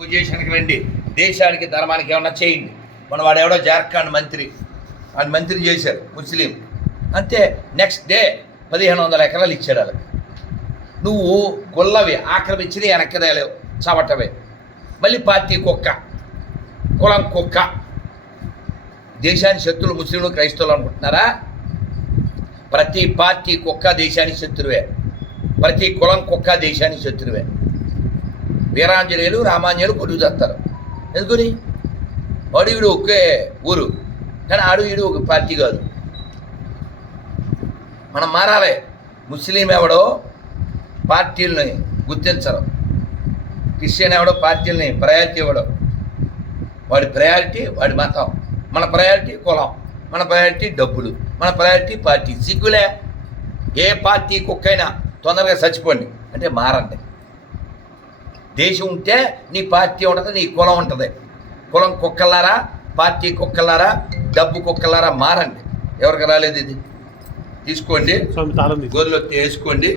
పొజిషన్కి రండి, దేశానికి ధర్మానికి ఏమన్నా చేయండి. మన వాడు ఎవడో జార్ఖండ్ మంత్రి, వాడు మంత్రి చేశారు ముస్లిం, అంతే. నెక్స్ట్ డే 1500 ఎకరాలు ఇచ్చాడు వాళ్ళకి. నువ్వు గుల్లవి ఆక్రమించి వెనక్కదేలేవు, చవటవే. మళ్ళీ పార్టీ కుక్క, కులం కుక్క. దేశానికి శత్రువులు ముస్లింలు క్రైస్తవులు అనుకుంటున్నారా? ప్రతి పార్టీ కుక్క దేశానికి శత్రువే, ప్రతి కులం కుక్క దేశానికి శత్రువే. వీరాంజనేయులు రామాంజనేయులు కొడుకు చేస్తారు ఎందుకని? వాడు వీడు ఒకే ఊరు, కానీ ఆడు వీడు ఒక పార్టీ కాదు. మనం మారాలి. ముస్లిం ఎవడో పార్టీలని గుర్తించరు, క్రిస్టియన్ ఎవడో పార్టీలని ప్రయారిటీ ఇవ్వడు. వాడి ప్రయారిటీ వాడి మతం, మన ప్రయారిటీ కులం, మన ప్రయారిటీ డబ్బులు, మన ప్రయారిటీ పార్టీ. సిగ్గులే. ఏ పార్టీ కుక్కైనా తొందరగా చచ్చిపోండి అంటే మారండి. దేశం ఉంటే నీ పార్టీ ఉంటుంది, నీ కులం ఉంటుంది. కులం కుక్కలారా, పార్టీ కుక్కలారా, డబ్బు కుక్కలారా మారండి. ఎవరికి రాలేదు ఇది తీసుకోండి, గోరులో వేసుకోండి.